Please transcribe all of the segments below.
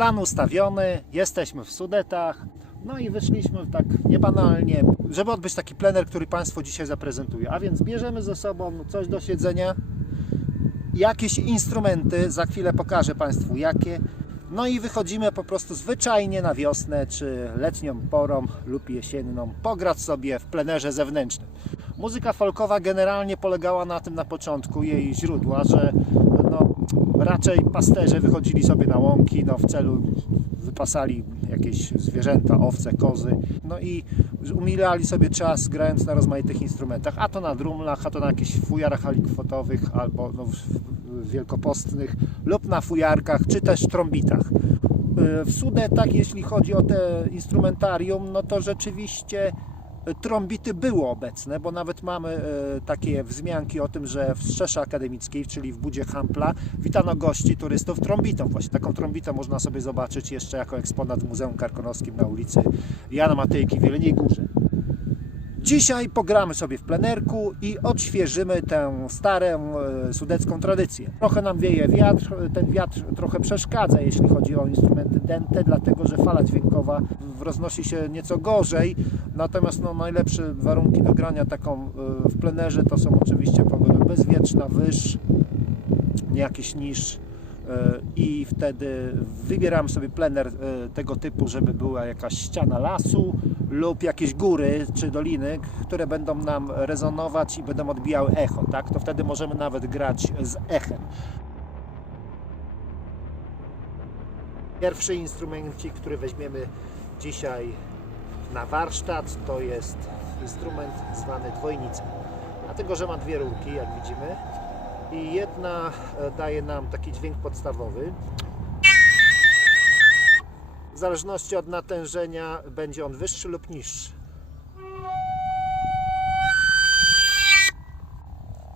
Plan ustawiony, jesteśmy w Sudetach. No i wyszliśmy tak niebanalnie, żeby odbyć taki plener, który Państwu dzisiaj zaprezentuję. A więc bierzemy ze sobą coś do siedzenia, jakieś instrumenty, za chwilę pokażę Państwu jakie. No i wychodzimy po prostu zwyczajnie na wiosnę, czy letnią porą lub jesienną, pograć sobie w plenerze zewnętrznym. Muzyka folkowa generalnie polegała na tym na początku, jej źródła, że no, raczej pasterze wychodzili sobie na łąki no, w celu wypasali jakieś zwierzęta, owce, kozy. No i umilali sobie czas grając na rozmaitych instrumentach, a to na drumlach, a to na jakichś fujarach alikwotowych albo no, wielkopostnych lub na fujarkach, czy też trąbitach. Y, W Sudetach, jeśli chodzi o te instrumentarium, no to rzeczywiście trąbity były obecne, bo nawet mamy e, takie wzmianki o tym, że w Strzesze Akademickiej, czyli w budzie Hampla, witano gości, turystów trąbitą. Właśnie taką trąbitę można sobie zobaczyć jeszcze jako eksponat w Muzeum Karkonoskim na ulicy Jana Matejki w Jeleniej Górze. Dzisiaj pogramy sobie w plenerku i odświeżymy tę starą e, sudecką tradycję. Trochę nam wieje wiatr, ten wiatr trochę przeszkadza, jeśli chodzi o instrumenty dęte, dlatego że fala dźwiękowa roznosi się nieco gorzej, natomiast no, najlepsze warunki do grania taką e, w plenerze to są oczywiście pogoda bezwietrzna, wyż, nie jakiś niż e, i wtedy wybieram sobie plener tego typu, żeby była jakaś ściana lasu lub jakieś góry czy doliny, które będą nam rezonować i będą odbijały echo, tak? To wtedy możemy nawet grać z echem. Pierwszy instrumencik, który weźmiemy dzisiaj na warsztat, to jest instrument zwany dwojnicą. Dlatego, że ma dwie rurki, jak widzimy, i jedna e, daje nam taki dźwięk podstawowy. Zależności od natężenia będzie on wyższy lub niższy.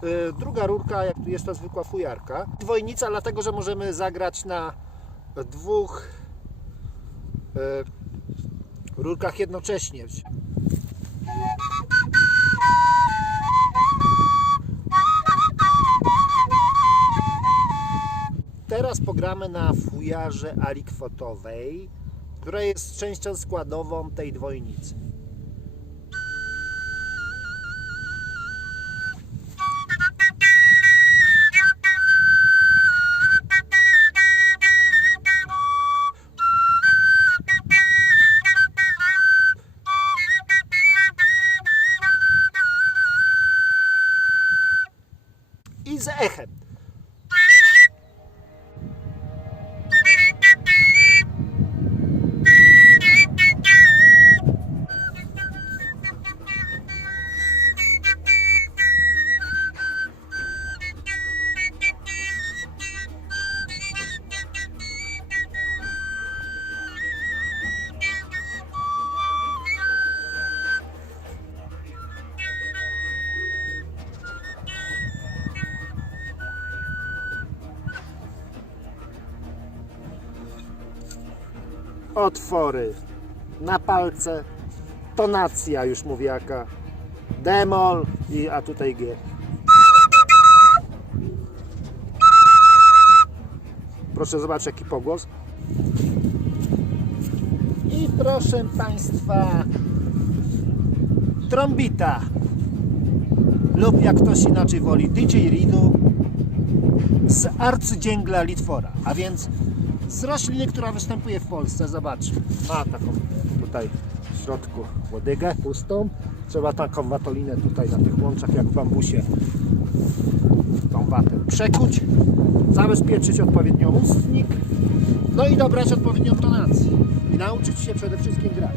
E, Druga rurka jak jest to zwykła fujarka. Dwojnica, dlatego że możemy zagrać na dwóch e, rurkach jednocześnie. Teraz pogramy na fujarze alikwotowej, która jest częścią składową tej dwojnicy. I z echem. Otwory na palce, tonacja już mówię jaka, demol, i, a tutaj G. Proszę zobaczyć jaki pogłos. I proszę Państwa, trąbita lub jak ktoś inaczej woli, DJ Ridu z arcydzięgla Litwora, a więc z rośliny, która występuje w Polsce. Zobacz, ma taką tutaj w środku łodygę pustą. Trzeba taką watolinę tutaj na tych łączach, jak w bambusie, tą watę przekuć, zabezpieczyć odpowiednio ustnik, no i dobrać odpowiednią tonację. I nauczyć się przede wszystkim grać.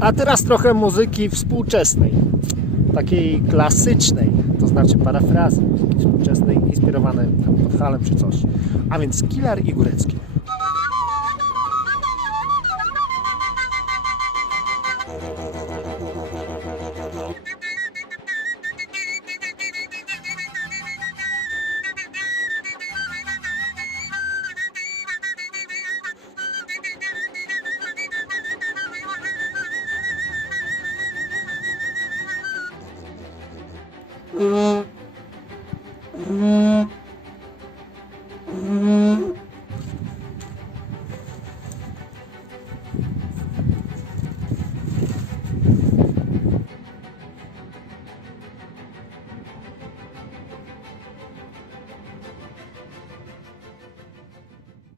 A teraz trochę muzyki współczesnej, takiej klasycznej. to znaczy parafrazy współczesnej, inspirowane Podhalem czy coś. A więc Kilar i Górecki. うん。